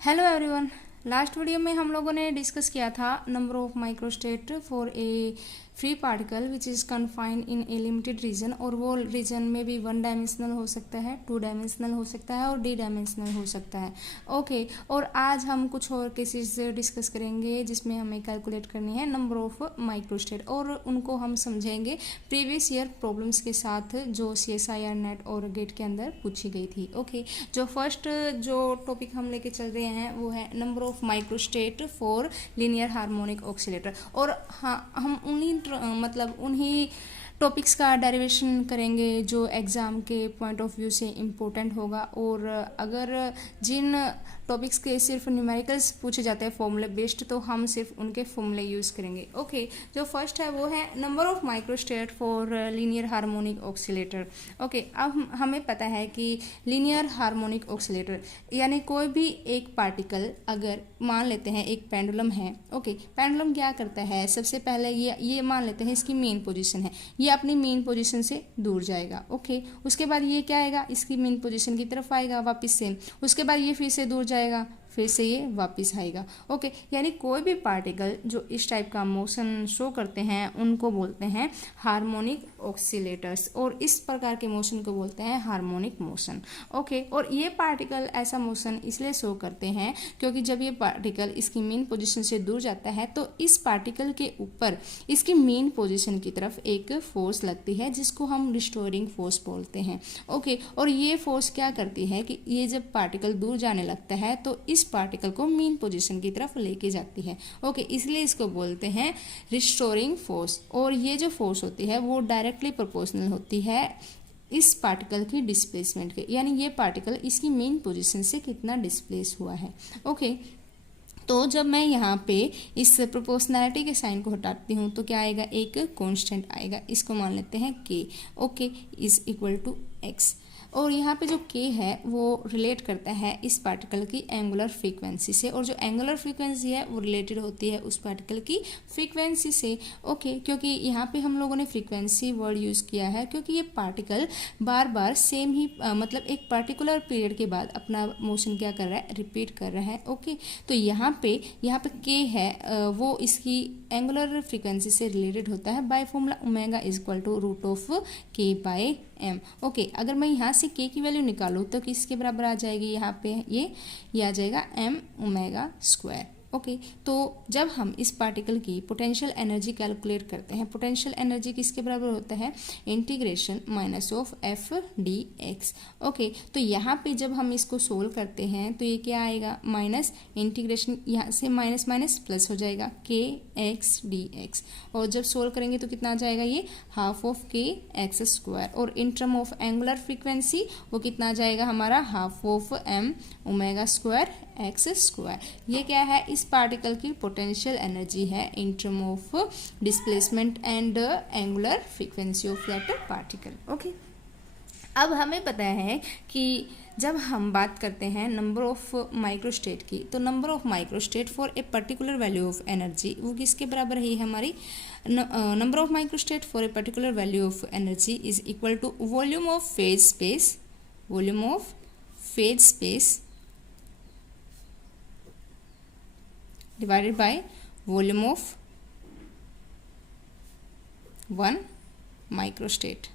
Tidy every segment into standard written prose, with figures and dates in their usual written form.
Hello everyone. Last video में हम लोगों ने डिस्कस किया था number of microstate for a free particle which is confined in a limited region, और वो रीजन में भी वन डायमेंशनल हो सकता है, टू डायमेंशनल हो सकता है और डी डायमेंशनल हो सकता है। ओके, और आज हम कुछ और केसेस डिस्कस करेंगे जिसमें हमें कैलकुलेट करनी है नंबर ऑफ माइक्रोस्टेट, और उनको हम समझेंगे प्रीवियस ईयर प्रॉब्लम्स के साथ जो CSIR नेट और गेट के अंदर पूछी गई थी। ओके, जो फर्स्ट जो टॉपिक हम लेके चल रहे हैं वो है number of microstate for linear harmonic oscillator, और हाँ हम उन्हीं टॉपिक्स का डेरिवेशन करेंगे जो एग्ज़ाम के पॉइंट ऑफ व्यू से इम्पोर्टेंट होगा। और अगर जिन टॉपिक्स के सिर्फ न्यूमेरिकल्स पूछे जाते हैं फॉर्मूले बेस्ड, तो हम सिर्फ उनके फॉर्मूले यूज़ करेंगे। ओके, जो फर्स्ट है वो है number of microstate for linear harmonic oscillator. Okay, अब हमें पता है कि लीनियर हार्मोनिक ऑक्सीलेटर यानी कोई भी एक पार्टिकल, अगर मान लेते हैं एक पेंडुलम है। ओके, पेंडुलम क्या करता है, सबसे पहले ये मान लेते हैं इसकी मेन पोजीशन है, ये अपनी मेन पोजीशन से दूर जाएगा। ओके, उसके बाद ये क्या आएगा, इसकी मेन पोजीशन की तरफ आएगा वापस से, उसके बाद ये फिर से दूर जाएगा, फिर से ये वापस आएगा। ओके, यानी कोई भी पार्टिकल जो इस टाइप का मोशन शो करते हैं उनको बोलते हैं हार्मोनिक ऑक्सीलेटर्स, और इस प्रकार के मोशन को बोलते हैं हार्मोनिक मोशन। ओके, और ये पार्टिकल ऐसा मोशन इसलिए शो करते हैं क्योंकि जब ये पार्टिकल इसकी मेन पोजीशन से दूर जाता है तो इस पार्टिकल के ऊपर इसकी मेन पोजीशन की तरफ एक फोर्स लगती है जिसको हम रिस्टोरिंग फोर्स बोलते हैं। ओके, और ये फोर्स क्या करती है कि ये जब पार्टिकल दूर जाने लगता है तो इस पार्टिकल को मेन पोजीशन की तरफ लेके जाती है। ओके, इसलिए इसको बोलते हैं रिस्टोरिंग फोर्स, और ये जो फोर्स होती है वो डायरेक्टली प्रोपोर्शनल होती है इस पार्टिकल की डिस्प्लेसमेंट के, यानी ये पार्टिकल इसकी मेन पोजीशन से कितना डिस्प्लेस हुआ है। ओके, तो जब मैं यहाँ पे इस प्रोपोर्शनैलिटी के साइन को हटाती हूँ तो क्या आएगा, एक कांस्टेंट आएगा, इसको मान लेते हैं K। Okay, is equal to X, और यहाँ पे जो K है वो रिलेट करता है इस पार्टिकल की एंगुलर फ्रीक्वेंसी से, और जो एंगुलर फ्रीक्वेंसी है वो रिलेटेड होती है उस पार्टिकल की फ्रीक्वेंसी से। ओके, क्योंकि यहाँ पे हम लोगों ने फ्रीक्वेंसी वर्ड यूज़ किया है क्योंकि ये पार्टिकल बार बार सेम ही मतलब एक पर्टिकुलर पीरियड के बाद अपना मोशन क्या कर रहा है, रिपीट कर रहा है। ओके, तो यहाँ पे K है वो इसकी एंगुलर फ्रीक्वेंसी से रिलेटेड होता है by formula omega is equal to root of K by M। Okay, अगर मैं यहाँ से K की वैल्यू निकालूँ तो किसके बराबर आ जाएगी, यहाँ पे ये आ जाएगा M ओमेगा स्क्वायर। ओके, तो जब हम इस पार्टिकल की पोटेंशियल एनर्जी कैलकुलेट करते हैं, पोटेंशियल एनर्जी किसके बराबर होता है, integration minus of FdX। Okay, तो यहाँ पे जब हम इसको सोल्व करते हैं तो ये क्या आएगा, माइनस इंटीग्रेशन, यहाँ से माइनस माइनस प्लस हो जाएगा KX dx, और जब सोल्व करेंगे तो कितना आ जाएगा, ये हाफ ऑफ KX स्क्वायर, और in term of angular frequency वो कितना आ जाएगा हमारा, half of M omega square X square. ये क्या है, इस पार्टिकल की पोटेंशियल एनर्जी है in term of displacement and angular frequency of that particle. Okay, अब हमें पता है कि जब हम बात करते हैं नंबर ऑफ माइक्रोस्टेट की, तो number of microstate for a particular value of energy वो किसके बराबर है, हमारी number of microstate for a particular value of energy is equal to volume of phase space, volume of phase space divided by volume of 1 microstate।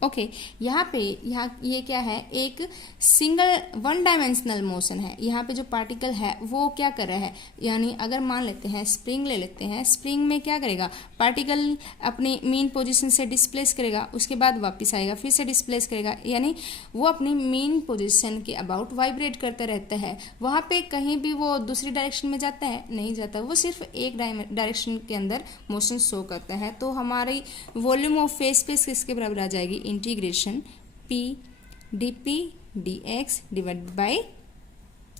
Okay, यहाँ पे ये क्या है, एक सिंगल वन डायमेंशनल मोशन है। यहाँ पे जो पार्टिकल है वो क्या कर रहा है, यानी अगर मान लेते हैं स्प्रिंग ले लेते हैं, स्प्रिंग में क्या करेगा, पार्टिकल अपनी मेन पोजीशन से डिस्प्लेस करेगा, उसके बाद वापस आएगा, फिर से डिस्प्लेस करेगा, यानी वो अपनी मेन पोजीशन के अबाउट वाइब्रेट करता रहता है। वहाँ पे कहीं भी वो दूसरी डायरेक्शन में जाता है, नहीं जाता, वो सिर्फ एक डायरेक्शन के अंदर मोशन शो करता है। तो हमारी वॉल्यूम ऑफ फेज स्पेस किसके बराबर आ जाएगी, integration P dP dx divided by,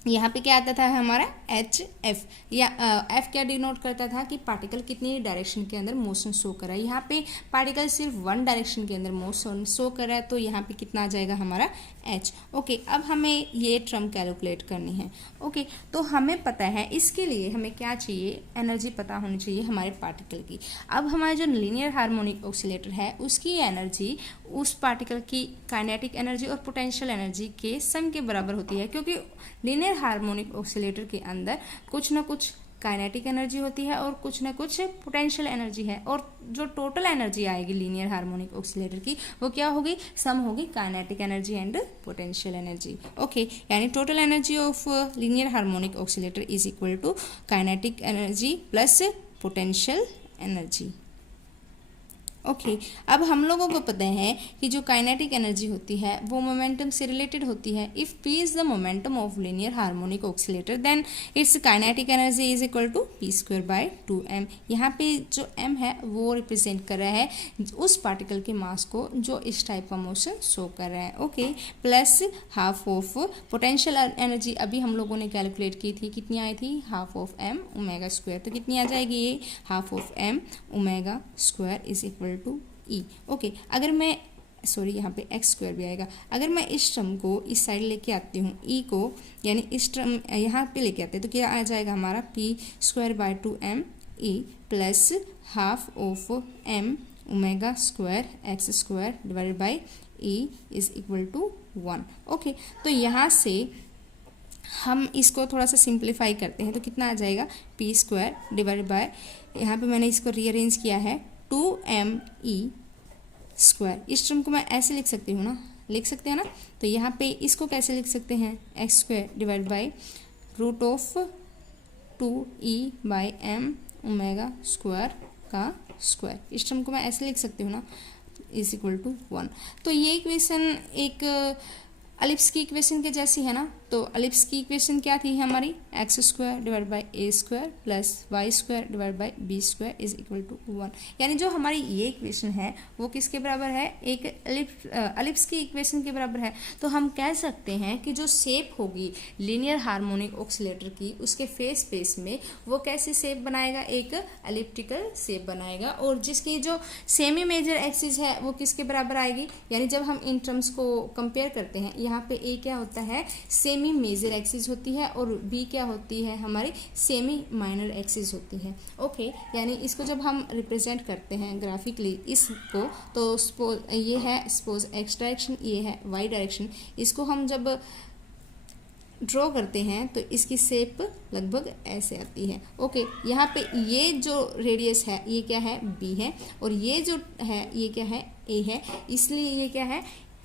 यहाँ पे क्या आता था हमारा HF, या F क्या डिनोट करता था कि पार्टिकल कितनी डायरेक्शन के अंदर मोशन शो कर रहा है। यहाँ पे पार्टिकल सिर्फ वन डायरेक्शन के अंदर मोशन शो कर रहा है, तो यहाँ पे कितना आ जाएगा हमारा H। ओके, अब हमें ये टर्म कैलकुलेट करनी है। ओके, तो हमें पता है इसके लिए हमें क्या चाहिए, एनर्जी पता होनी चाहिए हमारे पार्टिकल की। अब हमारा जो लीनियर हार्मोनिक ऑक्सीलेटर है उसकी एनर्जी उस पार्टिकल की काइनेटिक एनर्जी और पोटेंशियल एनर्जी के सम के बराबर होती है, क्योंकि लीनियर हार्मोनिक ऑसिलेटर के अंदर कुछ ना कुछ काइनेटिक एनर्जी होती है और कुछ ना कुछ पोटेंशियल एनर्जी है, और जो टोटल एनर्जी आएगी लीनियर हार्मोनिक ऑसिलेटर की वो क्या होगी, सम होगी kinetic energy and potential energy. Okay, यानी total energy of linear harmonic oscillator is equal to kinetic energy plus potential energy. Okay, अब हम लोगों को पता है कि जो काइनेटिक एनर्जी होती है वो मोमेंटम से रिलेटेड होती है। If p is the momentum of linear harmonic oscillator then its kinetic energy is equal to p²/2m। यहाँ पे जो m है वो रिप्रेजेंट कर रहा है उस पार्टिकल के मास को जो इस टाइप का मोशन शो कर रहा है। Okay, plus half of potential energy अभी हम लोगों ने कैलकुलेट की थी, कितनी आई थी, half of m omega square, तो कितनी आ जाएगी ये, half of m omega square is equal to E. Okay, अगर मैं सॉरी यहाँ पे एक्स स्क्वायर भी आएगा, अगर मैं इस टर्म को इस साइड लेके आती हूँ ई को, यानी इस टर्म यहाँ पे लेके आते हैं तो क्या आ जाएगा हमारा p²/2m E plus half of m omega square X square divided by E is equal to 1। Okay, तो यहाँ से हम इसको थोड़ा सा सिंप्लीफाई करते हैं तो कितना आ जाएगा, p² डिवाइडेड बाय, यहाँ पे मैंने इसको रीअरेंज किया है 2me²। इस टर्म को मैं ऐसे लिख सकती हूँ ना, लिख सकते हैं ना, तो यहाँ पे इसको कैसे लिख सकते हैं, x² divide by root of 2e/m omega square का स्क्वायर। इस टर्म को मैं ऐसे लिख सकती हूँ ना, इज इक्वल टू 1। तो ये इक्वेशन एक एलिप्स की इक्वेशन के जैसी है ना, तो एलिप्स की इक्वेशन क्या थी हमारी, x² divide by a² plus y² divide by b² is equal to 1। यानी जो हमारी ये इक्वेशन है वो किसके बराबर है, एक एलिप्स की इक्वेशन के बराबर है। तो हम कह सकते हैं कि जो शेप होगी लीनियर हार्मोनिक ऑसिलेटर की, उसके फेस स्पेस में वो कैसी शेप बनाएगा, एक एलिप्टिकल शेप बनाएगा, और जिसकी जो सेमी मेजर एक्सिस है वो किसके बराबर आएगी, यानी जब हम इन टर्म्स को कंपेयर करते हैं, यहाँ पे ए क्या होता है, सेमी मेजर एक्सिस होती है, और बी क्या होती है हमारी, सेमी माइनर एक्सिस होती है। ओके, यानी इसको जब हम रिप्रेजेंट करते हैं ग्राफिकली इसको, तो सपोज ये है, सपोज एक्स डायरेक्शन, ये है वाई डायरेक्शन, इसको हम जब ड्रॉ करते हैं तो इसकी शेप लगभग ऐसे आती है। ओके, यहाँ पे ये जो रेडियस है ये क्या है, बी है, और ये जो है ये क्या है, ए है, इसलिए ये क्या है,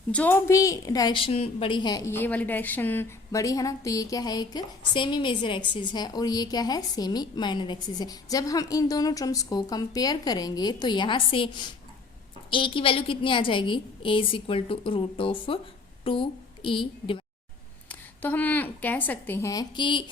जो भी डायरेक्शन बड़ी है, ये वाली डायरेक्शन बड़ी है ना, तो ये क्या है, एक सेमी मेजर एक्सिस है, और ये क्या है, सेमी माइनर एक्सिस है। जब हम इन दोनों टर्म्स को कंपेयर करेंगे तो यहाँ से ए की वैल्यू कितनी आ जाएगी, A is equal to root of 2e। तो हम कह सकते हैं कि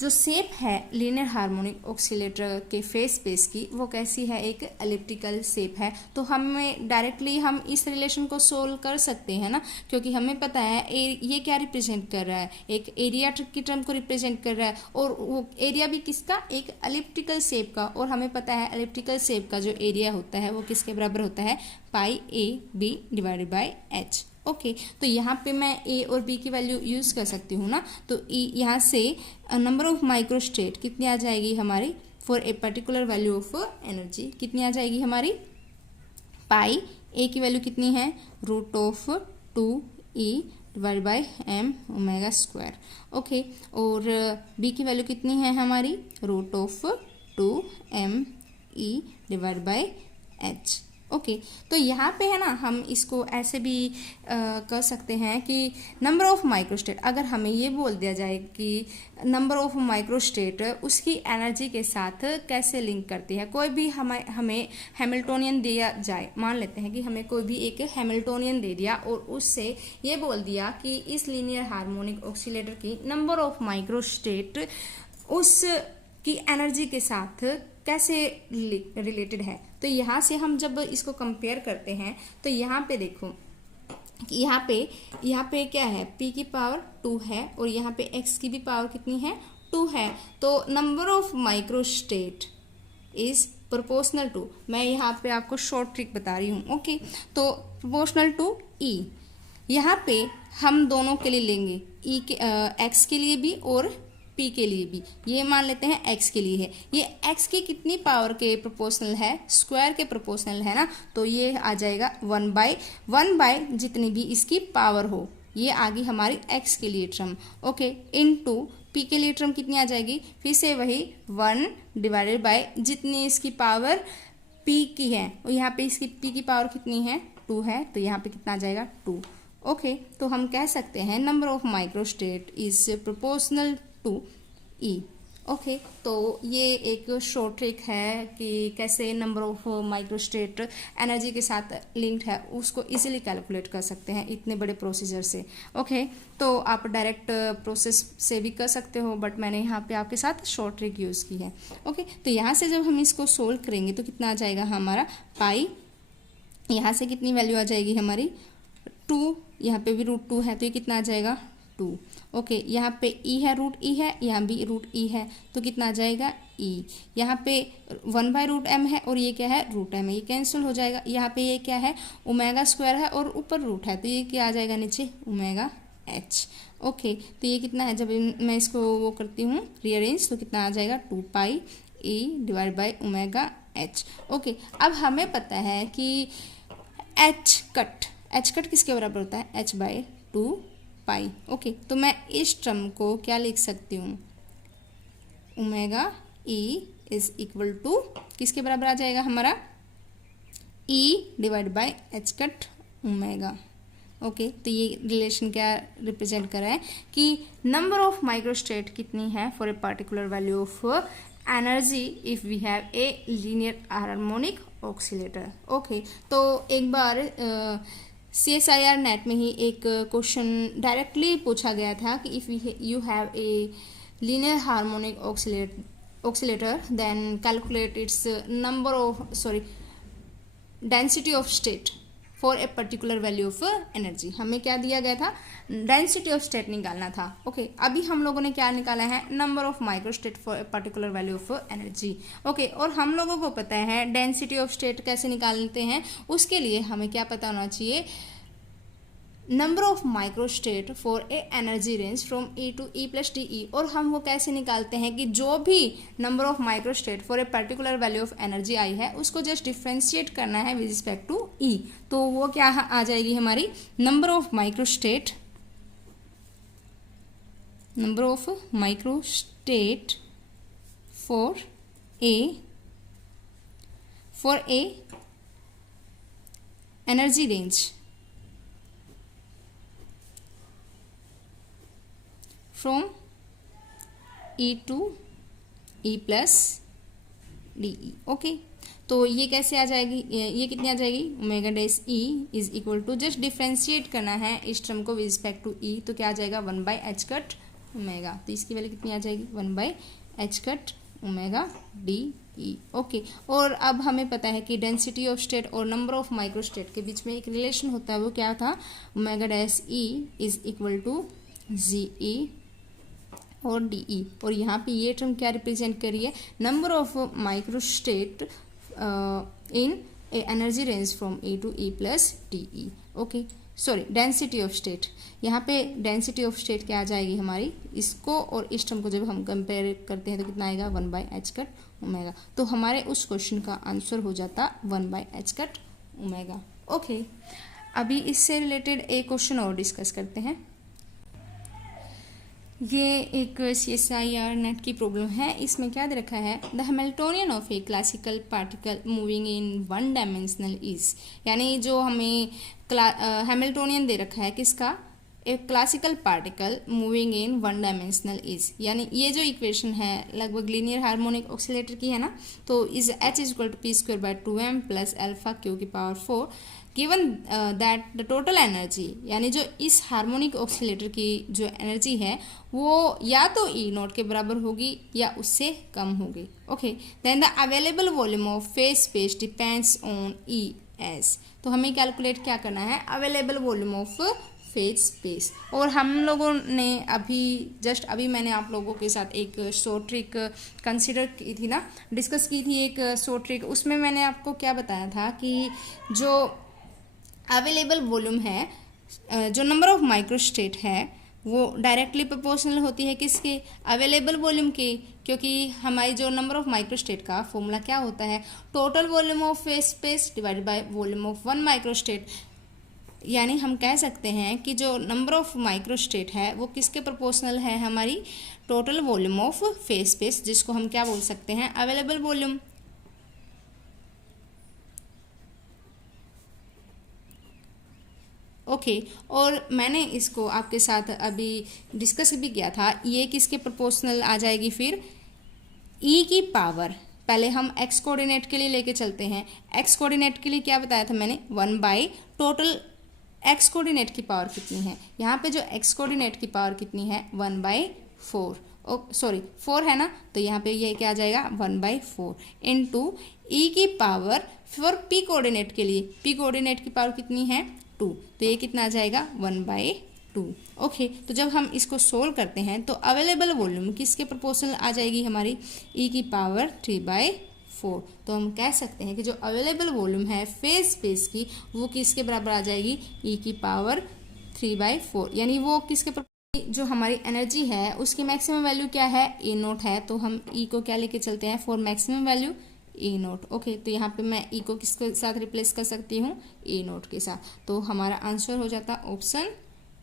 जो शेप है लीनियर हार्मोनिक ऑसिलेटर के फेस स्पेस की वो कैसी है, एक एलिप्टिकल शेप है। तो हमें डायरेक्टली हम इस रिलेशन को सोल्व कर सकते हैं ना, क्योंकि हमें पता है ये क्या रिप्रेजेंट कर रहा है, एक एरिया की टर्म को रिप्रेजेंट कर रहा है, और वो एरिया भी किसका, एक एलिप्टिकल शेप का, और हमें पता है एलिप्टिकल शेप का जो एरिया होता है वो किसके बराबर होता है, π/a/b divided by h। Okay, तो यहाँ पे मैं ए और बी की वैल्यू यूज़ कर सकती हूँ ना, तो यहाँ से नंबर ऑफ माइक्रोस्टेट कितनी आ जाएगी हमारी, for a particular value of energy कितनी आ जाएगी हमारी, पाई, ए की वैल्यू कितनी है, root of 2e divide by m omega square. Okay, और बी की वैल्यू कितनी है हमारी, root of 2me divide by h। Okay, तो यहाँ पे है ना, हम इसको ऐसे भी कर सकते हैं कि नंबर ऑफ माइक्रोस्टेट, अगर हमें ये बोल दिया जाए कि नंबर ऑफ माइक्रोस्टेट उसकी एनर्जी के साथ कैसे लिंक करती है, कोई भी हमें हैमिल्टोनियन दिया जाए, मान लेते हैं कि हमें कोई भी एक हैमिल्टोनियन दे दिया और उससे ये बोल दिया कि इस लीनियर हार्मोनिक ऑसिलेटर की नंबर ऑफ माइक्रोस्टेट उस की एनर्जी के साथ कैसे रिलेटेड है। तो यहाँ से हम जब इसको कंपेयर करते हैं तो यहाँ पे देखो कि यहाँ पे क्या है, p की पावर 2 है, और यहाँ पे x की भी पावर कितनी है, 2 है। तो number of microstate is proportional to, मैं यहाँ पे आपको शॉर्ट ट्रिक बता रही हूँ। ओके, तो प्रोपोर्शनल टू e, यहाँ पे हम दोनों के लिए लेंगे, e के x के लिए भी और पी के लिए भी, ये मान लेते हैं एक्स के लिए है, ये एक्स की कितनी पावर के प्रोपोर्शनल है, स्क्वायर के प्रोपोर्शनल है ना, तो ये आ जाएगा 1/1 जितनी भी इसकी पावर हो, ये आ गई हमारी एक्स के लिए टर्म। ओके, इनटू पी के लिए टर्म कितनी आ जाएगी, फिर से वही 1/, जितनी इसकी पावर पी की है, और यहाँ पे इसकी पी की पावर कितनी है, 2 है, तो यहाँ पे कितना आ जाएगा 2। ओके, तो हम कह सकते हैं number of microstate is proportional to E. Okay, तो ये एक शॉर्ट ट्रिक है कि कैसे नंबर ऑफ माइक्रोस्टेट एनर्जी के साथ लिंक्ड है उसको इजीली कैलकुलेट कर सकते हैं इतने बड़े प्रोसीजर से। ओके, तो आप डायरेक्ट प्रोसेस से भी कर सकते हो, बट मैंने यहाँ पे आपके साथ शॉर्ट ट्रिक यूज़ की है। ओके, तो यहाँ से जब हम इसको सोल्व करेंगे तो कितना आ जाएगा हमारा पाई, यहाँ से कितनी वैल्यू आ जाएगी हमारी 2, यहाँ पे भी √2 है तो ये कितना आ जाएगा 2। ओके, यहाँ पे ई है, √e है, यहाँ भी √e है, तो कितना आ जाएगा e। यहाँ पे 1/√m है और ये क्या है √m है, ये कैंसिल हो जाएगा। यहाँ पे ये क्या है ओमेगा स्क्वायर है और ऊपर रूट है, तो ये क्या आ जाएगा नीचे ओमेगा h। ओके, तो ये कितना है, जब मैं इसको वो करती हूँ रीअरेंज, तो कितना आ जाएगा 2πe/ओमेगा h। ओके, अब हमें पता है कि h कट किसके बराबर होता है, h/2π। ओके, तो मैं इस टर्म को क्या लिख सकती हूँ, omega e is equal to किसके बराबर आ जाएगा हमारा e/h ओमेगा। ओके, तो ये रिलेशन क्या रिप्रेजेंट कर रहा है कि नंबर ऑफ माइक्रोस्टेट कितनी है for a particular value of energy if we have a linear harmonic oscillator. Okay, तो एक बार CSIR नेट में ही एक क्वेश्चन डायरेक्टली पूछा गया था कि if you have a linear harmonic oscillator then calculate its density of state for a particular value of energy. हमें क्या दिया गया था, डेंसिटी ऑफ स्टेट निकालना था। ओके, अभी हम लोगों ने क्या निकाला है, number of microstate for a particular value of energy. Okay, और हम लोगों को पता है डेंसिटी ऑफ स्टेट कैसे निकालते हैं, उसके लिए हमें क्या पता होना चाहिए, number of microstate for a energy range from E to E+DE। और हम वो कैसे निकालते हैं कि जो भी number of microstate for a particular value of energy आई है उसको जस्ट डिफ्रेंशिएट करना है विद रिस्पेक्ट टू E। तो वो क्या आ जाएगी हमारी number of microstate for a energy range from E to E+DE। Okay, तो ये कैसे आ जाएगी, ये कितनी आ जाएगी, omega dash E is equal to, just differentiate करना है इस टर्म को विद रिस्पेक्ट टू E, तो क्या आ जाएगा 1/h ओमेगा, तो इसकी वैल्यू कितनी आ जाएगी 1/h ओमेगा DE। ओके, और अब हमें पता है कि डेंसिटी ऑफ स्टेट और नंबर ऑफ माइक्रोस्टेट के बीच में एक रिलेशन होता है, वो क्या था, omega dash E is equal to GE और DE। और यहाँ पे ये टर्म क्या रिप्रेजेंट कर रही है, number of microstate in energy range from E to E+DE। Okay, sorry, density of state, यहाँ पे डेंसिटी ऑफ स्टेट क्या आ जाएगी हमारी, इसको और इस टर्म को जब हम कंपेयर करते हैं तो कितना आएगा 1/h ओमेगा। तो हमारे उस क्वेश्चन का आंसर हो जाता 1/h ओमेगा। ओके, अभी इससे रिलेटेड एक क्वेश्चन और डिस्कस करते हैं। ये एक CSIR नेट की प्रॉब्लम है, इसमें क्या दे रखा है, the Hamiltonian of A classical particle moving in 1 dimensional is, यानी जो हमें हैमिल्टोनियन दे रखा है किसका, एक classical particle moving in 1 dimensional is, यानी ये जो इक्वेशन है लगभग लीनियर हार्मोनिक ऑक्सीलेटर की है ना, तो is H is equal to p² + α q की power 4 given that the total energy, यानी जो इस हार्मोनिक ऑक्सीलेटर की जो एनर्जी है वो या तो E0 के बराबर होगी या उससे कम होगी। Okay, then the available volume of phase space depends on ES। तो हमें कैलकुलेट क्या करना है, available volume of phase space. और हम लोगों ने अभी मैंने आप लोगों के साथ एक शॉर्ट ट्रिक कंसिडर की थी ना, डिस्कस की थी एक शॉर्ट ट्रिक, उसमें मैंने आपको क्या बताया था कि जो अवेलेबल वॉल्यूम है, जो नंबर ऑफ माइक्रोस्टेट है वो डायरेक्टली प्रोपोर्शनल होती है किसके, अवेलेबल वॉल्यूम के, क्योंकि हमारी जो नंबर ऑफ माइक्रोस्टेट का फॉर्मूला क्या होता है, total volume of phase space divided by volume of one microstate. यानी हम कह सकते हैं कि जो नंबर ऑफ माइक्रोस्टेट है वो किसके प्रोपोर्शनल है, हमारी total volume of phase space, जिसको हम क्या बोल सकते हैं, अवेलेबल वॉल्यूम। ओके और मैंने इसको आपके साथ अभी डिस्कस भी किया था, ये किसके प्रोपोर्शनल आ जाएगी फिर, ई की पावर, पहले हम एक्स कोऑर्डिनेट के लिए लेके चलते हैं। एक्स कोऑर्डिनेट के लिए क्या बताया था मैंने, 1 बाई टोटल एक्स कोऑर्डिनेट की पावर कितनी है, यहाँ पे जो एक्स कोऑर्डिनेट की पावर कितनी है, 1/4, ओ सॉरी 4 है ना, तो यहाँ पे ये क्या आ जाएगा 1/4 इंटू ई की पावर फॉर पी कोऑर्डिनेट के लिए, पी कोऑर्डिनेट की पावर कितनी है 2, तो ये कितना आ जाएगा 1/2। ओके तो जब हम इसको सोल्व करते हैं तो अवेलेबल वॉल्यूम किसके प्रोपोर्शनल आ जाएगी, हमारी ई की पावर 3/4। तो हम कह सकते हैं कि जो अवेलेबल वॉल्यूम है फेज स्पेस की वो किसके बराबर आ जाएगी, ई की पावर 3/4, यानी वो किसके जो हमारी एनर्जी है उसकी मैक्सिमम वैल्यू क्या है, ए नोट है, तो हम ई को क्या लेके चलते हैं for maximum value A note. Okay तो यहाँ पे मैं ई को किसके साथ रिप्लेस कर सकती हूँ, ए नोट के साथ, तो हमारा आंसर हो जाता ऑप्शन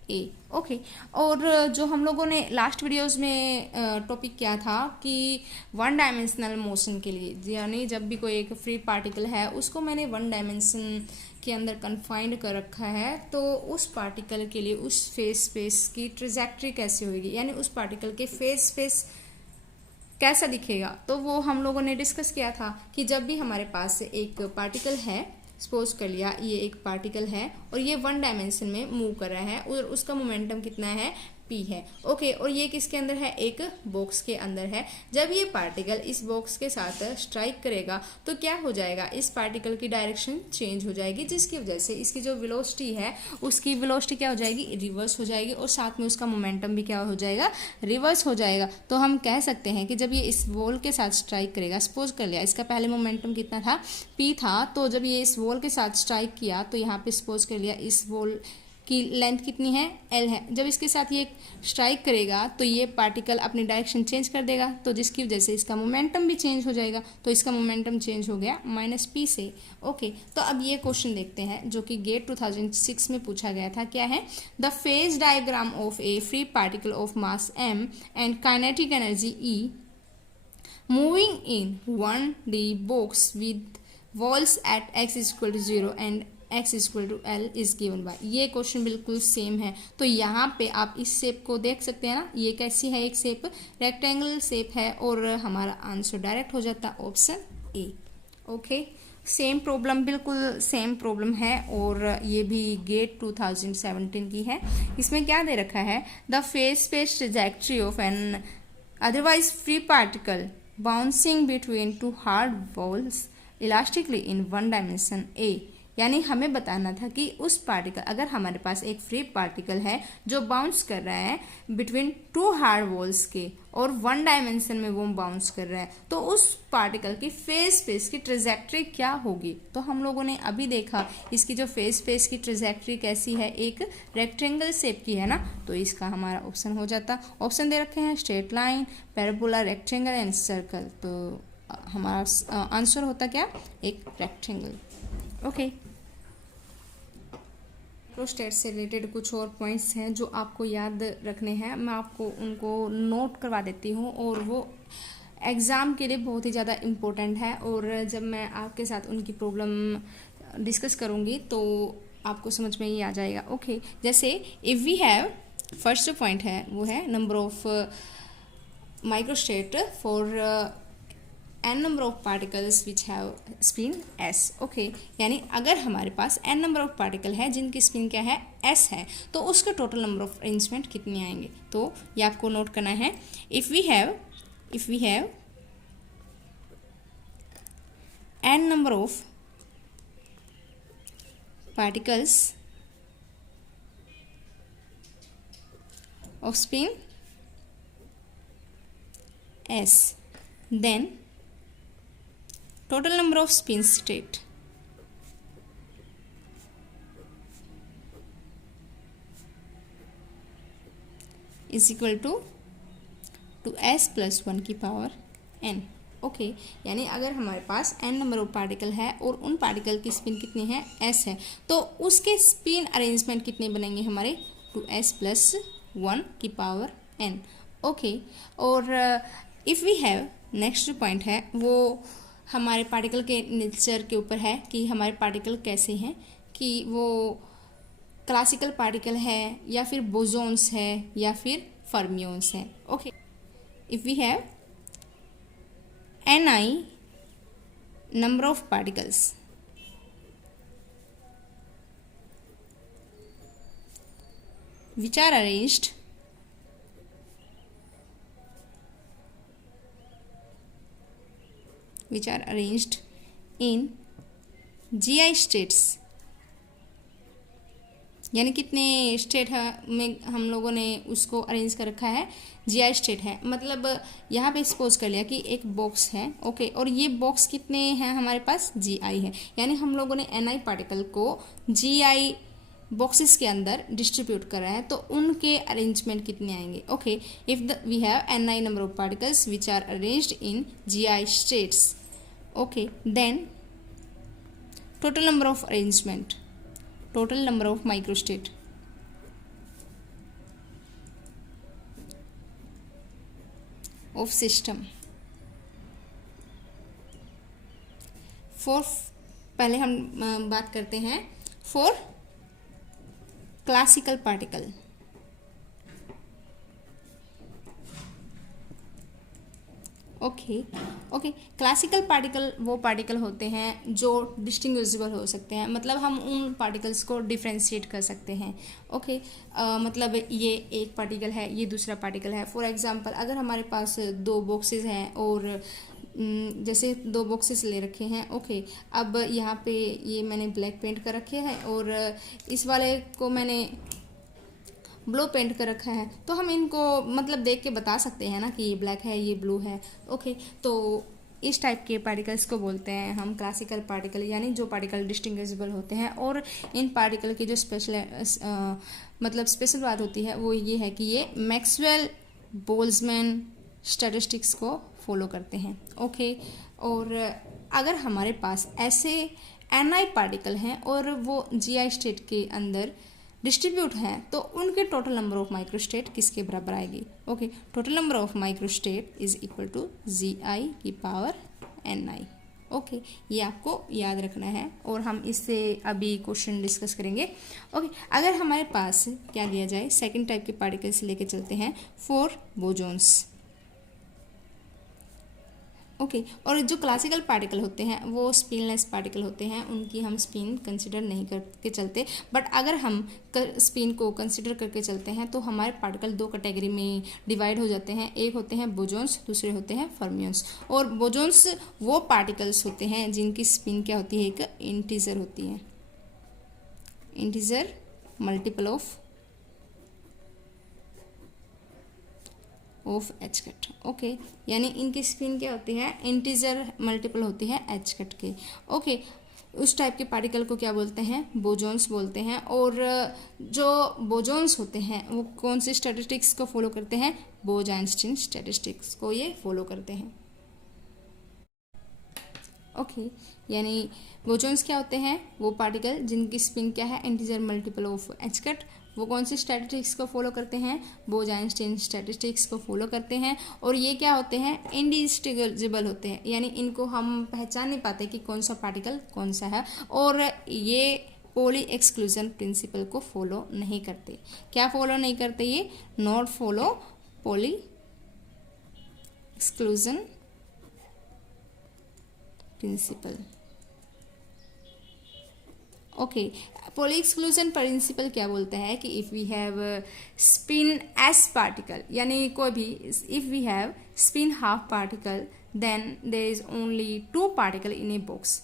ए। ओके और जो हम लोगों ने लास्ट वीडियोस में टॉपिक किया था कि वन डायमेंशनल मोशन के लिए, यानी जब भी कोई एक फ्री पार्टिकल है उसको मैंने वन डायमेंशन के अंदर कन्फाइंड कर रखा है, तो उस पार्टिकल के लिए उस फेज स्पेस की ट्रेजेक्ट्री कैसे होगी, यानी उस पार्टिकल के फेज स्पेस कैसा दिखेगा, तो वो हम लोगों ने डिस्कस किया था कि जब भी हमारे पास एक पार्टिकल है, सपोज कर लिया ये एक पार्टिकल है और ये वन डायमेंशन में मूव कर रहा है और उसका मोमेंटम कितना है, पी है। ओके और ये किसके अंदर है, एक बॉक्स के अंदर है। जब ये पार्टिकल इस बॉक्स के साथ स्ट्राइक करेगा तो क्या हो जाएगा, इस पार्टिकल की डायरेक्शन चेंज हो जाएगी, जिसकी वजह से इसकी जो वेलोसिटी है उसकी वेलोसिटी क्या हो जाएगी, रिवर्स हो जाएगी, और साथ में उसका मोमेंटम भी क्या हो जाएगा, रिवर्स हो जाएगा। तो हम कह सकते हैं कि जब ये इस वॉल के साथ स्ट्राइक करेगा, सपोज कर लिया इसका पहले मोमेंटम कितना था, पी था, तो जब ये इस वॉल के साथ स्ट्राइक किया तो यहाँ पे सपोज कर लिया इस वॉल की लेंथ कितनी है, एल है, जब इसके साथ ये स्ट्राइक करेगा तो ये पार्टिकल अपनी डायरेक्शन चेंज कर देगा, तो जिसकी वजह से इसका मोमेंटम भी चेंज हो जाएगा, तो इसका मोमेंटम चेंज हो गया -p से। ओके तो अब ये क्वेश्चन देखते हैं जो कि गेट 2006 में पूछा गया था, क्या है, the phase diagram of a free particle of mass m and kinetic energy E moving in 1D box with walls at x=0 and x=L is given by. ये क्वेश्चन बिल्कुल सेम है, तो यहाँ पे आप इस शेप को देख सकते हैं ना, ये कैसी है, एक शेप रेक्टेंगल शेप है, और हमारा आंसर डायरेक्ट हो जाता है option A. Okay same problem, बिल्कुल सेम प्रॉब्लम है, और ये भी गेट 2017 की है। इसमें क्या दे रखा है, the phase space trajectory of an otherwise free particle bouncing between two hard walls elastically in one dimension a. यानी हमें बताना था कि उस पार्टिकल, अगर हमारे पास एक फ्री पार्टिकल है जो बाउंस कर रहा है बिटवीन टू हार्ड वॉल्स के और वन डायमेंशन में वो बाउंस कर रहा है, तो उस पार्टिकल की फेज स्पेस की ट्रेजेक्ट्री क्या होगी। तो हम लोगों ने अभी देखा इसकी जो फेज स्पेस की ट्रेजेक्ट्री कैसी है, एक रेक्टेंगल शेप की है ना, तो इसका हमारा ऑप्शन हो जाता, ऑप्शन दे रखे हैं straight line, parabola, rectangle and circle, तो हमारा आंसर होता क्या, एक रेक्टेंगल। ओके माइक्रोस्टेट से रिलेटेड कुछ और पॉइंट्स हैं जो आपको याद रखने हैं, मैं आपको उनको नोट करवा देती हूँ, और वो एग्ज़ाम के लिए बहुत ही ज़्यादा इम्पोर्टेंट है, और जब मैं आपके साथ उनकी प्रॉब्लम डिस्कस करूँगी तो आपको समझ में ही आ जाएगा। ओके जैसे if we have, first point है वो है number of microstate for n number of particles which have spin s। Okay यानी अगर हमारे पास n नंबर ऑफ पार्टिकल है जिनकी स्पिन क्या है, s है, तो उसका टोटल नंबर ऑफ अरेंजमेंट कितने आएंगे, तो ये आपको नोट करना है। If we have n number of particles of spin s, then total number of spin state is equal to S plus one की पावर एन। ओके, यानी अगर हमारे पास एन नंबर ऑफ पार्टिकल है और उन पार्टिकल की स्पिन कितनी है, एस है, तो उसके स्पिन अरेंजमेंट कितने बनेंगे हमारे, टू एस प्लस वन की पावर एन। ओके, और if we have next point है वो हमारे पार्टिकल के नेचर के ऊपर है कि हमारे पार्टिकल कैसे हैं, कि वो क्लासिकल पार्टिकल है या फिर बोसॉन्स है या फिर फर्मियंस है। Okay, if we have Ni number of particles which are arranged in GI states, यानी कितने स्टेट में हम लोगों ने उसको अरेंज कर रखा है, जीआई स्टेट है। मतलब यहाँ पे सपोज कर लिया कि एक बॉक्स है, ओके, और ये बॉक्स कितने हैं हमारे पास, जीआई है, यानी हम लोगों ने एनआई पार्टिकल को जीआई बॉक्सेस के अंदर डिस्ट्रीब्यूट करा है, तो उनके अरेंजमेंट कितने आएंगे। Okay, if we have NI number of particles which are arranged in GI states, okay, then total number of arrangement, total number of microstate of system for, पहले हम बात करते हैं for classical particle। Okay, classical particle वो particle होते हैं जो डिस्टिंग्विजिबल हो सकते हैं, मतलब हम उन पार्टिकल्स को डिफ्रेंशिएट कर सकते हैं। ओके, मतलब ये एक पार्टिकल है, ये दूसरा पार्टिकल है। फॉर एग्जांपल अगर हमारे पास दो बॉक्सेस हैं और जैसे दो बॉक्सेस ले रखे हैं, ओके, अब यहाँ पे ये मैंने ब्लैक पेंट कर रखे हैं और इस वाले को मैंने ब्लू पेंट कर रखा है, तो हम इनको मतलब देख के बता सकते हैं ना कि ये ब्लैक है, ये ब्लू है। ओके, तो इस टाइप के पार्टिकल्स को बोलते हैं हम क्लासिकल पार्टिकल, यानी जो पार्टिकल डिस्टिंग्विजिबल होते हैं। और इन पार्टिकल की जो मतलब स्पेशल बात होती है वो ये है कि ये मैक्सवेल बोल्ट्जमैन स्टैटिस्टिक्स को फॉलो करते हैं। ओके, और अगर हमारे पास ऐसे एनआई पार्टिकल हैं और वो जीआई स्टेट के अंदर डिस्ट्रीब्यूट है, तो उनके टोटल नंबर ऑफ माइक्रोस्टेट किसके बराबर आएगी। Okay, total number of microstate is equal to GI की पावर एनआई। ओके, ये आपको याद रखना है और हम इससे अभी क्वेश्चन डिस्कस करेंगे। ओके, अगर हमारे पास क्या दिया जाए, सेकंड टाइप के पार्टिकल से लेके चलते हैं फॉर बोसॉन्स। ओके, और जो क्लासिकल पार्टिकल होते हैं वो स्पिनलेस पार्टिकल होते हैं, उनकी हम स्पिन कंसिडर नहीं करके चलते। बट अगर हम स्पिन को कंसिडर करके चलते हैं तो हमारे पार्टिकल दो कैटेगरी में डिवाइड हो जाते हैं, एक होते हैं बोसॉन्स, दूसरे होते हैं फर्मियंस। और बोसॉन्स वो पार्टिकल्स होते हैं जिनकी स्पिन क्या होती है, एक इंटीजर होती है, integer multiple of H cut. Okay, यानी इनकी स्पिन क्या होती है, इंटीजर मल्टीपल होती है एच कट के। ओके, उस टाइप के पार्टिकल को क्या बोलते हैं, बोसॉन्स बोलते हैं। और जो बोसॉन्स होते हैं वो कौन सी स्टैटिस्टिक्स को फॉलो करते हैं, बोज-आइंस्टीन स्टैटिस्टिक्स को ये फॉलो करते हैं। ओके, यानी बोसॉन्स क्या होते हैं, वो पार्टिकल जिनकी स्पिन क्या है, integer multiple of H cut. वो कौन सी स्टैटिस्टिक्स को फॉलो करते हैं, बोज-आइंस्टीन स्टैटिस्टिक्स को फॉलो करते हैं। और ये क्या होते हैं, इंडिस्टिंग्विजिबल होते हैं, यानी इनको हम पहचान नहीं पाते कि कौन सा पार्टिकल कौन सा है। और ये पॉली एक्सक्लूजन प्रिंसिपल को फॉलो नहीं करते। क्या फॉलो नहीं करते, ये not follow Pauli exclusion principle. Okay, Pauli exclusion principle क्या बोलता है कि if we have spin S particle, यानी कोई भी if we have spin half particle then there is only two particle in a box.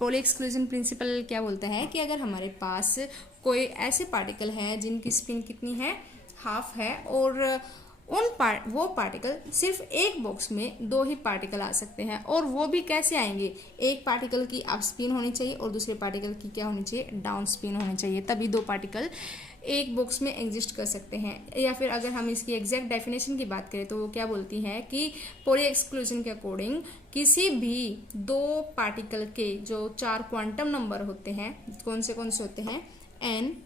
Pauli exclusion principle क्या बोलता है कि अगर हमारे पास कोई ऐसे पार्टिकल है जिनकी स्पिन कितनी है, हाफ है, और वो पार्टिकल सिर्फ एक बॉक्स में दो ही पार्टिकल आ सकते हैं। और वो भी कैसे आएंगे, एक पार्टिकल की अप स्पिन होनी चाहिए और दूसरे पार्टिकल की क्या होनी चाहिए, डाउन स्पिन होनी चाहिए, तभी दो पार्टिकल एक बॉक्स में एग्जिस्ट कर सकते हैं। या फिर अगर हम इसकी एग्जैक्ट डेफिनेशन की बात करें तो वो क्या बोलती है कि पोली एक्सक्लूजन के अकॉर्डिंग किसी भी दो पार्टिकल के जो 4 क्वांटम नंबर होते हैं, कौन से होते हैं, N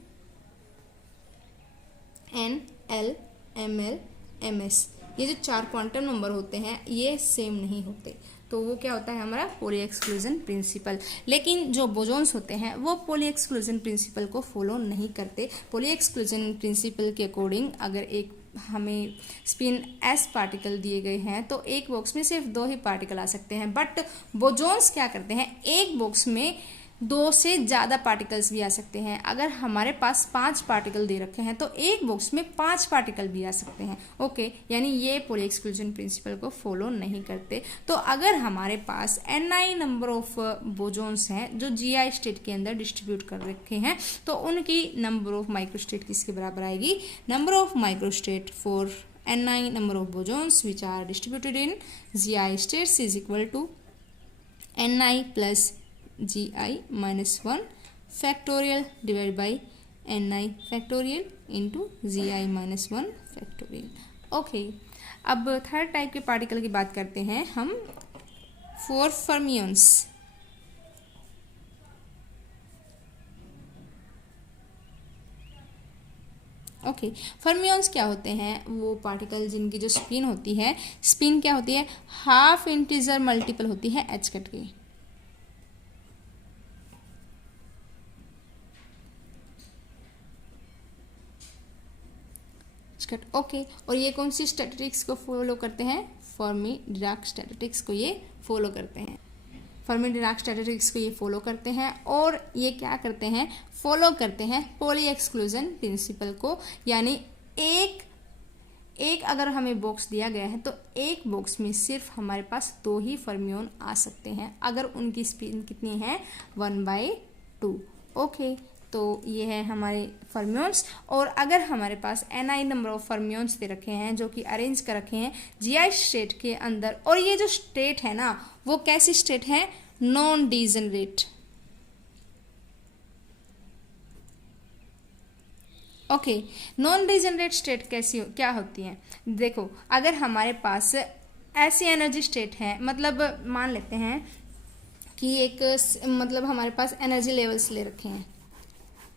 L M L M S, ये जो 4 क्वांटम नंबर होते हैं ये सेम नहीं होते, तो वो क्या होता है हमारा पोली एक्सक्लूजन प्रिंसिपल। लेकिन जो बोजॉन्स होते हैं वो पोली एक्सक्लूजन प्रिंसिपल को फॉलो नहीं करते। पोली एक्सक्लूजन प्रिंसिपल के अकॉर्डिंग अगर एक हमें स्पिन एस पार्टिकल दिए गए हैं तो एक बॉक्स में सिर्फ 2 ही पार्टिकल आ सकते हैं, बट बोजॉन्स क्या करते हैं, एक बॉक्स में 2 से ज़्यादा पार्टिकल्स भी आ सकते हैं। अगर हमारे पास 5 पार्टिकल दे रखे हैं तो एक बॉक्स में 5 पार्टिकल भी आ सकते हैं। ओके, यानी ये पोली एक्सक्लूजन प्रिंसिपल को फॉलो नहीं करते। तो अगर हमारे पास ni नंबर ऑफ बोजॉन्स हैं जो gi स्टेट के अंदर डिस्ट्रीब्यूट कर रखे हैं, तो उनकी नंबर ऑफ माइक्रोस्टेट किसके बराबर आएगी, number of microstate for ni number of bosons which are distributed in gi states is equal to ni plus gi minus 1 factorial divided by ni factorial into gi minus 1 factorial। Okay, अब third type के particle की बात करते हैं हम, 4 fermions. Okay, fermions क्या होते हैं, वो पार्टिकल जिनकी जो स्पिन होती है, स्पिन क्या होती है, हाफ इंटीजर मल्टीपल होती है h कट की। ओके, और ये कौन सी स्टैटिस्टिक्स को फॉलो करते हैं, फर्मी डिराक स्टैटिस्टिक्स को ये फॉलो करते हैं, फर्मी डिराक स्टैटिस्टिक्स को ये फॉलो करते हैं। और ये क्या करते हैं, फॉलो करते हैं पोली एक्सक्लूजन प्रिंसिपल को। यानी एक अगर हमें बॉक्स दिया गया है तो एक बॉक्स में सिर्फ हमारे पास 2 ही फर्मियन आ सकते हैं अगर उनकी स्पिन कितनी है, 1/2। ओके, तो ये है हमारे फर्मियंस। और अगर हमारे पास ni नंबर ऑफ फर्मियंस दे रखे हैं जो कि अरेंज कर रखे हैं gi स्टेट के अंदर, और ये जो स्टेट है ना वो कैसी स्टेट है, non degenerate. Okay, non degenerate state क्या होती है, देखो अगर हमारे पास ऐसी एनर्जी स्टेट है, मतलब मान लेते हैं कि एक मतलब हमारे पास एनर्जी लेवल्स ले रखे हैं।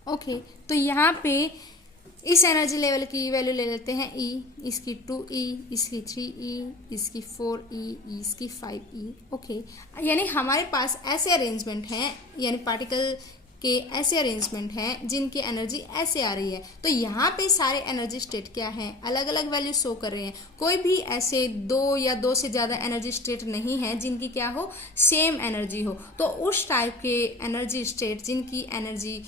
ओके, तो यहाँ पे इस एनर्जी लेवल की वैल्यू ले लेते हैं E, इसकी 2E, इसकी 3E, इसकी 4E, इसकी 5E। ओके, यानी हमारे पास ऐसे अरेंजमेंट हैं, यानी पार्टिकल के ऐसे अरेंजमेंट हैं जिनकी एनर्जी ऐसे आ रही है। तो यहाँ पे सारे एनर्जी स्टेट क्या हैं, अलग अलग वैल्यू शो कर रहे हैं। कोई भी ऐसे 2 या 2 से ज़्यादा एनर्जी स्टेट नहीं है जिनकी क्या हो, सेम एनर्जी हो। तो उस टाइप के एनर्जी स्टेट जिनकी एनर्जी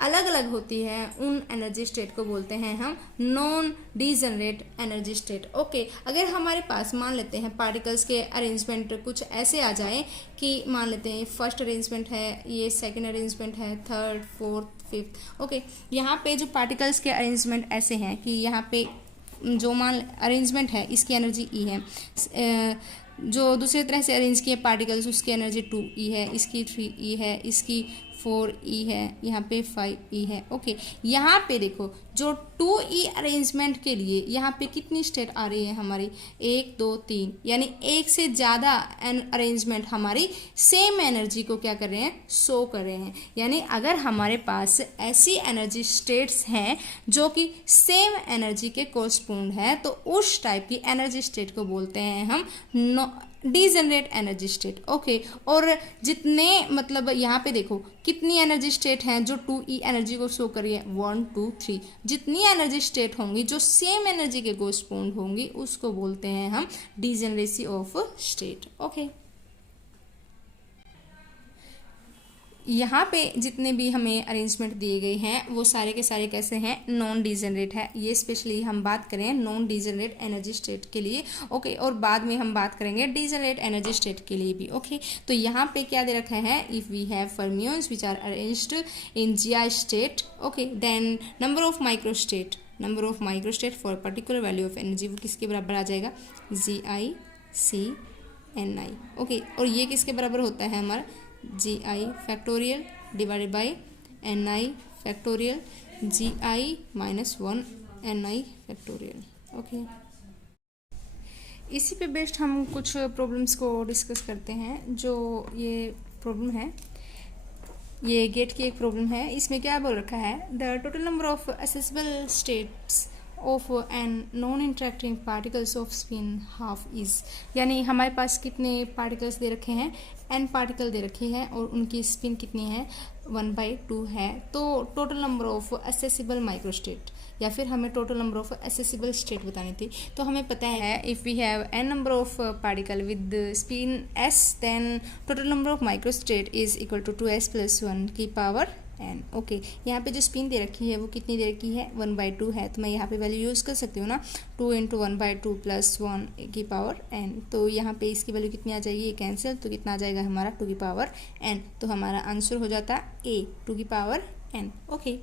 अलग अलग होती है उन एनर्जी स्टेट को बोलते हैं हम non degenerate energy state. Okay, अगर हमारे पास मान लेते हैं पार्टिकल्स के अरेंजमेंट कुछ ऐसे आ जाए कि मान लेते हैं फर्स्ट अरेंजमेंट है, ये सेकंड अरेंजमेंट है, थर्ड, फोर्थ, फिफ्थ। ओके, यहाँ पे जो पार्टिकल्स के अरेंजमेंट ऐसे हैं कि यहाँ पे जो मान अरेंजमेंट है इसकी एनर्जी ई है, जो दूसरी तरह से अरेंज किए पार्टिकल्स उसकी एनर्जी 2E है, इसकी 3E है, इसकी 4E है, यहाँ पे 5E है। ओके, यहाँ पे देखो जो 2E अरेंजमेंट के लिए यहाँ पे कितनी स्टेट आ रही है हमारी, 1 2 3, यानी एक से ज़्यादा अरेंजमेंट हमारी सेम एनर्जी को क्या कर रहे हैं, शो कर रहे हैं। यानी अगर हमारे पास ऐसी एनर्जी स्टेट्स हैं जो कि सेम एनर्जी के कोरस्पोंड है तो उस टाइप की एनर्जी स्टेट को बोलते हैं हम डीजनरेट एनर्जी स्टेट। ओके, और जितने मतलब यहाँ पे देखो कितनी एनर्जी स्टेट हैं जो 2E एनर्जी को शो कर रही है, 1 2 3। जितनी एनर्जी स्टेट होंगी जो सेम एनर्जी के कोरस्पोंड होंगी उसको बोलते हैं हम डीजनरेसी ऑफ स्टेट। ओके, यहाँ पे जितने भी हमें अरेंजमेंट दिए गए हैं वो सारे के सारे कैसे हैं, नॉन डीजनरेट है। ये स्पेशली हम बात करें नॉन डीजनरेट एनर्जी स्टेट के लिए। ओके, और बाद में हम बात करेंगे डीजनरेट एनर्जी स्टेट के लिए भी। ओके, तो यहाँ पे क्या दे रखा है, if we have fermions which are arranged in gi state, okay, then number of microstate for particular value of energy, वो किसके बराबर आ जाएगा, gi c ni। ओके, और ये किसके बराबर होता है हमारा, gi factorial divided by ni factorial GI minus 1 NI factorial. Okay, इसी पे बेस्ड हम कुछ प्रॉब्लम्स को डिस्कस करते हैं। जो ये प्रॉब्लम है, ये गेट की एक प्रॉब्लम है। इसमें क्या बोल रखा है, the total number of accessible states of N non interacting particles of spin half is, यानी हमारे पास कितने पार्टिकल्स दे रखे हैं, n पार्टिकल दे रखे हैं और उनकी स्पिन कितनी है, 1/2 है। तो total number of accessible microstate, या फिर हमें total number of accessible state बतानी थी। तो हमें पता है if we have n number of particle with spin s, then total number of microstate is equal to 2s + 1 की पावर n। ओके, यहाँ पे जो स्पिन दे रखी है वो कितनी दे रखी है, 1/2 है। तो मैं यहाँ पे वैल्यू यूज़ कर सकती हूँ ना, 2 × 1/2 + 1 की पावर n। तो यहाँ पे इसकी वैल्यू कितनी आ जाएगी, ये कैंसिल, तो कितना आ जाएगा हमारा 2 की पावर n। तो हमारा आंसर हो जाता है a, 2 की पावर n। ओके,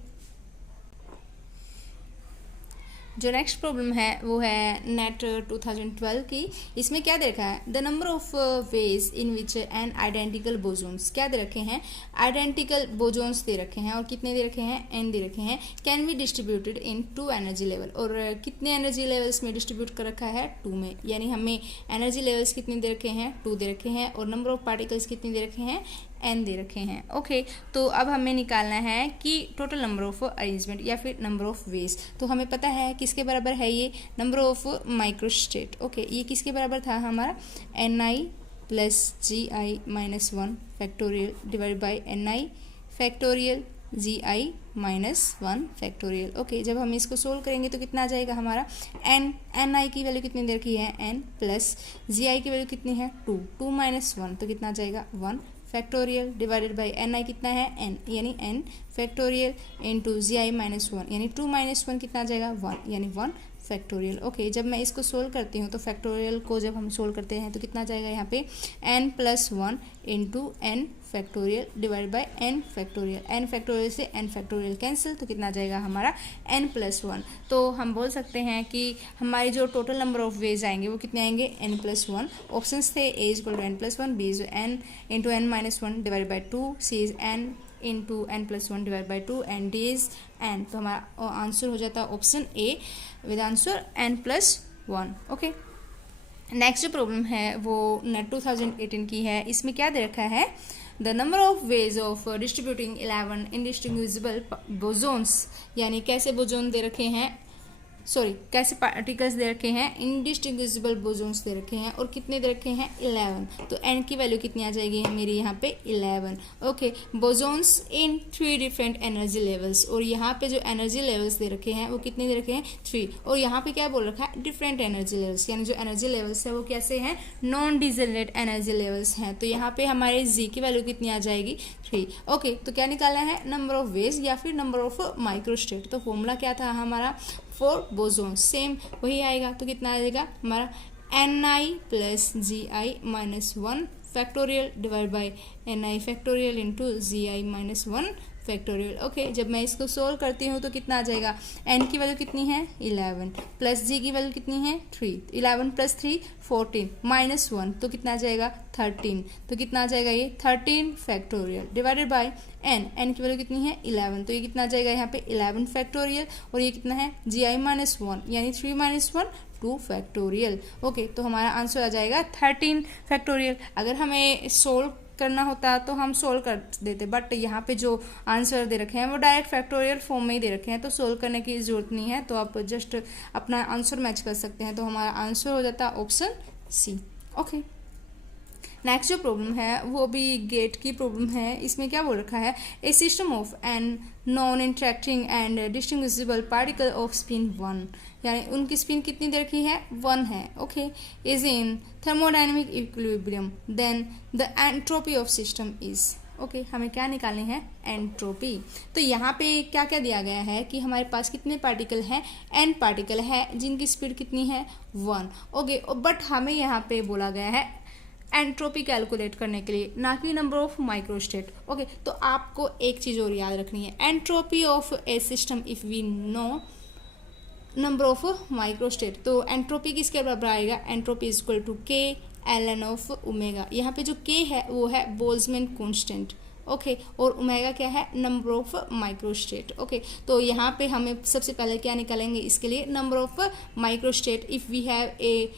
जो नेक्स्ट प्रॉब्लम है वो है नेट 2012 की। इसमें क्या दे रखा है, the number of ways in which N identical bosons, क्या दे रखे हैं, आइडेंटिकल बोजोन्स दे रखे हैं और कितने दे रखे हैं, n दे रखे हैं, can be distributed in 2 energy level. और कितने एनर्जी लेवल्स में डिस्ट्रीब्यूट कर रखा है, 2 में, यानी हमें एनर्जी लेवल्स कितने दे रखे हैं, 2 दे रखे हैं, और नंबर ऑफ पार्टिकल्स कितने दे रखे हैं, n दे रखे हैं। ओके, तो अब हमें निकालना है कि टोटल नंबर ऑफ अरेंजमेंट या फिर नंबर ऑफ वेज। तो हमें पता है किसके बराबर है ये, नंबर ऑफ माइक्रोस्टेट। ओके, ये किसके बराबर था हमारा, ni + GI - 1 factorial divide by ni factorial GI - 1 factorial. Okay, जब हम इसको सोल्व करेंगे तो कितना आ जाएगा हमारा, ni की वैल्यू कितनी दे रखी है, n, प्लस GI की वैल्यू कितनी है, 2 - 1, तो कितना आ जाएगा 1 फैक्टोरियल डिवाइडेड बाई ni कितना है, n, यानी n फैक्टोरियल इंटू GI - 1, यानी 2 - 1 कितना आ जाएगा, 1, यानी 1 फैक्टोरियल। ओके, जब मैं इसको सोल्व करती हूँ तो फैक्टोरियल को जब हम सोल्व करते हैं तो कितना आ जाएगा यहाँ पे, n + 1 into n factorial divide by n factorial. n factorial से n फैक्टोरियल कैंसिल, तो कितना आ जाएगा हमारा n + 1। तो हम बोल सकते हैं कि हमारी जो टोटल नंबर ऑफ वेज आएंगे वो कितने आएंगे, n + 1। ऑप्शंस थे a = n + 1, b n into n - 1 divide by 2, c is n into n + 1 divide by 2, and d is n। तो हमारा आंसर हो जाता है option A with answer n + 1। Okay, next जो प्रॉब्लम है वो नेट 2018 की है। इसमें क्या दे रखा है, the number of ways of distributing 11 इंडिस्टिंग्विजिबल बोजोन्स, यानी कैसे बोजोन दे रखे हैं, कैसे पार्टिकल्स दे रखे हैं, इंडिस्टिंग्विजिबल बोजोन्स दे रखे हैं, और कितने दे रखे हैं, 11। तो n की वैल्यू कितनी आ जाएगी मेरी यहाँ पे, 11। ओके, बोजोन्स इन 3 डिफरेंट एनर्जी लेवल्स, और यहाँ पे जो एनर्जी लेवल्स दे रखे हैं वो कितने दे रखे हैं, 3। और यहाँ पे क्या बोल रखा है, डिफरेंट एनर्जी लेवल्स, यानी जो एनर्जी लेवल्स है वो कैसे हैं, नॉन डिजेनरेट एनर्जी लेवल्स हैं। तो यहाँ पे हमारे z की वैल्यू कितनी आ जाएगी, 3। ओके, तो क्या निकालना है, नंबर ऑफ वेज या फिर नंबर ऑफ माइक्रोस्टेट। तो फॉर्मूला क्या था हमारा, फॉर बोजोन, सेम वही आएगा। तो कितना आ जाएगा हमारा, ni + GI - 1 factorial divide by ni factorial into GI - 1 factorial. Okay, जब मैं इसको सोल्व करती हूँ तो कितना आ जाएगा, n की वैल्यू कितनी है, 11, प्लस g की वैल्यू कितनी है, 3, 11 + 3 14 - 1, तो कितना आ जाएगा 13, तो कितना आ जाएगा ये 13 फैक्टोरियल डिवाइडेड बाय n की वैल्यू कितनी है 11, तो ये कितना आ जाएगा यहाँ पे 11 फैक्टोरियल, और ये कितना है GI - 1 यानी 3 - 1 2 फैक्टोरियल। ओके, तो हमारा आंसर आ जाएगा 13 फैक्टोरियल। अगर हमें सोल्व करना होता तो हम सोल्व कर देते, बट यहाँ पे जो आंसर दे रखे हैं वो डायरेक्ट फैक्टोरियल फॉर्म में ही दे रखे हैं, तो सोल्व करने की ज़रूरत नहीं है। तो आप जस्ट अपना आंसर मैच कर सकते हैं। तो हमारा आंसर हो जाता है ऑप्शन सी। ओके, नेक्स्ट जो प्रॉब्लम है वो भी गेट की प्रॉब्लम है। इसमें क्या बोल रखा है, a system of N non interacting and distinguishable particle of spin 1, यानी उनकी स्पिन कितनी दे रखी है 1 है। Okay, is in thermodynamic equilibrium, then the entropy of system is. Okay, हमें क्या निकालनी है, एंट्रोपी। तो यहाँ पे क्या क्या दिया गया है कि हमारे पास कितने पार्टिकल हैं, n पार्टिकल है जिनकी स्पीड कितनी है 1। ओके, बट हमें यहाँ पे बोला गया है एंट्रोपी कैलकुलेट करने के लिए, ना कि नंबर ऑफ माइक्रोस्टेट। ओके, तो आपको एक चीज़ और याद रखनी है, entropy of a system if we know number of microstate. तो एंट्रोपी किसके बराबर आएगा, entropy = K ln of omega. यहाँ पे जो K है वो है बोल्ट्जमैन कांस्टेंट। ओके, और ओमेगा क्या है, नंबर ऑफ माइक्रोस्टेट। ओके, तो यहाँ पे हमें सबसे पहले क्या निकालेंगे इसके लिए, number of microstate if we have a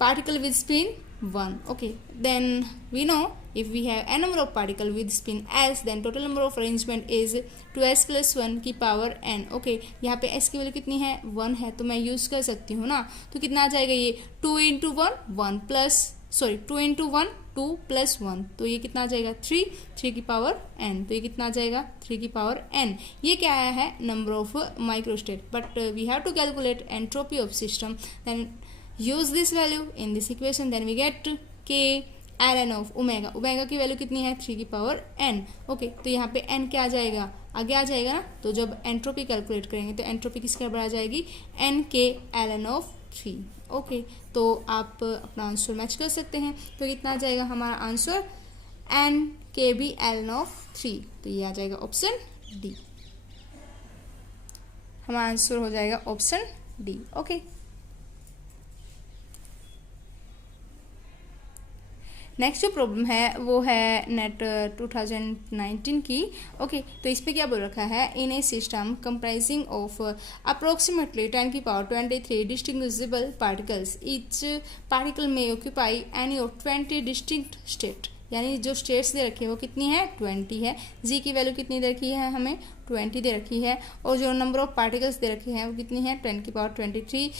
particle with spin 1. Okay, then we know if we have n number of particle with spin s, then total number of arrangement is 2s plus 1 की power n. Okay, यहाँ पे s की value कितनी है, 1 है, तो मैं use कर सकती हूँ ना, तो कितना आ जाएगा ये 2 इंटू 1 प्लस 2 इंटू 1 2 प्लस 1, तो ये कितना आ जाएगा 3 की पावर n, तो ये कितना आ जाएगा 3 की पावर n। ये क्या आया है, number of microstate, but we have to calculate entropy of system, then use this value in this equation, then we get k ln of omega. Omega की वैल्यू कितनी है, 3 की पावर n। ओके, तो यहाँ पे n क्या आ जाएगा, आगे आ जाएगा ना, तो जब एंट्रोपी कैलकुलेट करेंगे तो एंट्रोपी किसके बराबर आ जाएगी, n k ln of 3। Okay, तो आप अपना आंसर मैच कर सकते हैं, तो कितना आ जाएगा हमारा answer, n k b ln of 3, तो ये आ जाएगा ऑप्शन डी, हमारा आंसर हो जाएगा ऑप्शन डी। ओके, नेक्स्ट जो प्रॉब्लम है वो है नेट 2019 की। ओके, तो इस पे क्या बोल रखा है, इन ए सिस्टम कंप्राइजिंग ऑफ अप्रोक्सीमेटली 10 की पावर 23 डिस्टिंग्विजिबल पार्टिकल्स, ईच पार्टिकल में occupy any of 20 distinct state, यानी जो स्टेट्स दे रखी है वो कितनी है, 20 है। जी की वैल्यू कितनी दे रखी है, हमें 20 दे रखी है, और जो नंबर ऑफ पार्टिकल्स दे रखे हैं वो कितनी है, 10 की power 23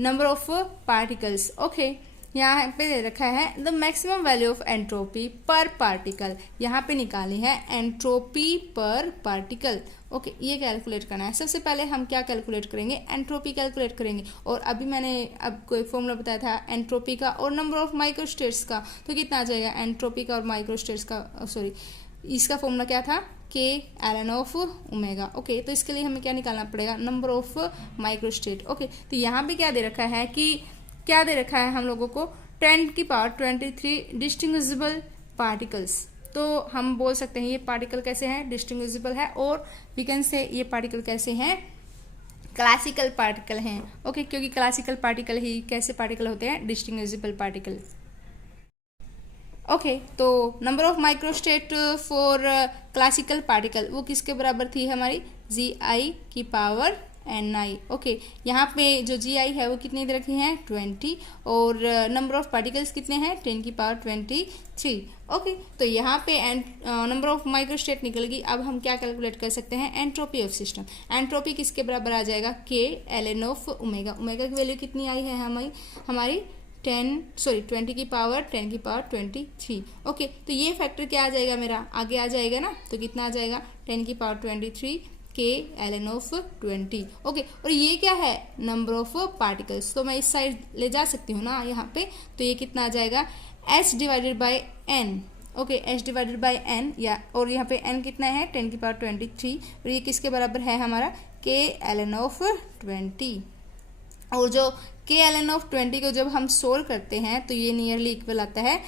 number of particles. Okay, यहाँ पे दे रखा है the maximum value of entropy पर पार्टिकल, यहाँ पे निकाली है एंट्रोपी पर पार्टिकल। ओके, ये कैलकुलेट करना है। सबसे पहले हम क्या कैलकुलेट करेंगे, एंट्रोपी कैलकुलेट करेंगे, और अभी मैंने आपको एक फॉर्मूला बताया था एंट्रोपी का और नंबर ऑफ माइक्रोस्टेट्स का, तो कितना आ जाएगा एंट्रोपी का और माइक्रोस्टेट्स का, सॉरी इसका फॉर्मूला क्या था, के ln ऑफ ओमेगा। ओके, तो इसके लिए हमें क्या निकालना पड़ेगा, नंबर ऑफ माइक्रोस्टेट। ओके, तो यहाँ पे क्या दे रखा है कि क्या दे रखा है हम लोगों को, 10 की पावर 23 डिस्टिंग्विजिबल पार्टिकल्स, तो हम बोल सकते हैं ये पार्टिकल कैसे हैं, डिस्टिंग्विजिबल है, और वी कैन से ये पार्टिकल कैसे हैं, क्लासिकल पार्टिकल हैं। ओके, क्योंकि क्लासिकल पार्टिकल ही कैसे पार्टिकल होते हैं, डिस्टिंग्विजिबल पार्टिकल। ओके, तो number of microstate for classical particle वो किसके बराबर थी हमारी, GI की पावर NI। ओके, यहाँ पे जो GI है वो कितनी दे रखी हैं, 20, और नंबर ऑफ पार्टिकल्स कितने हैं, 10 की पावर 23। ओके, तो यहाँ पे नंबर ऑफ माइक्रोस्टेट निकल गई। अब हम क्या कैलकुलेट कर सकते हैं, एंट्रोपी ऑफ सिस्टम। एंट्रोपी किसके बराबर आ जाएगा, K ln of omega. Omega की वैल्यू कितनी आई है हमारी 20 की पावर 10 की पावर 23। ओके, तो ये फैक्टर क्या आ जाएगा मेरा, आगे आ जाएगा ना, तो कितना आ जाएगा 10 की power 23 K ln of 20। Okay, और ये क्या है, नंबर ऑफ पार्टिकल्स, तो मैं इस साइड ले जा सकती हूँ ना यहाँ पे, तो ये कितना आ जाएगा h divided by n। Okay, h divided by n, या और यहाँ पे n कितना है, 10 की पावर 23, और ये किसके बराबर है हमारा, K ln ऑफ 20। और जो K ln ऑफ 20 को जब हम सोल्व करते हैं तो ये नियरली इक्वल आता है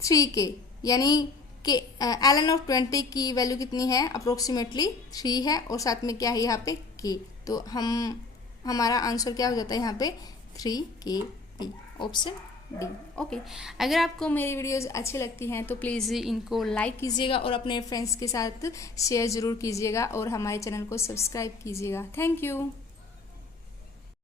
3K, यानी कि ln ऑफ 20 की वैल्यू कितनी है, अप्रोक्सीमेटली 3 है, और साथ में क्या है यहाँ पे K, तो हमारा आंसर क्या हो जाता है यहाँ पे 3KB, ऑप्शन डी। ओके, अगर आपको मेरी वीडियोस अच्छी लगती हैं तो प्लीज़ इनको लाइक कीजिएगा और अपने फ्रेंड्स के साथ शेयर ज़रूर कीजिएगा, और हमारे चैनल को सब्सक्राइब कीजिएगा। Thank you.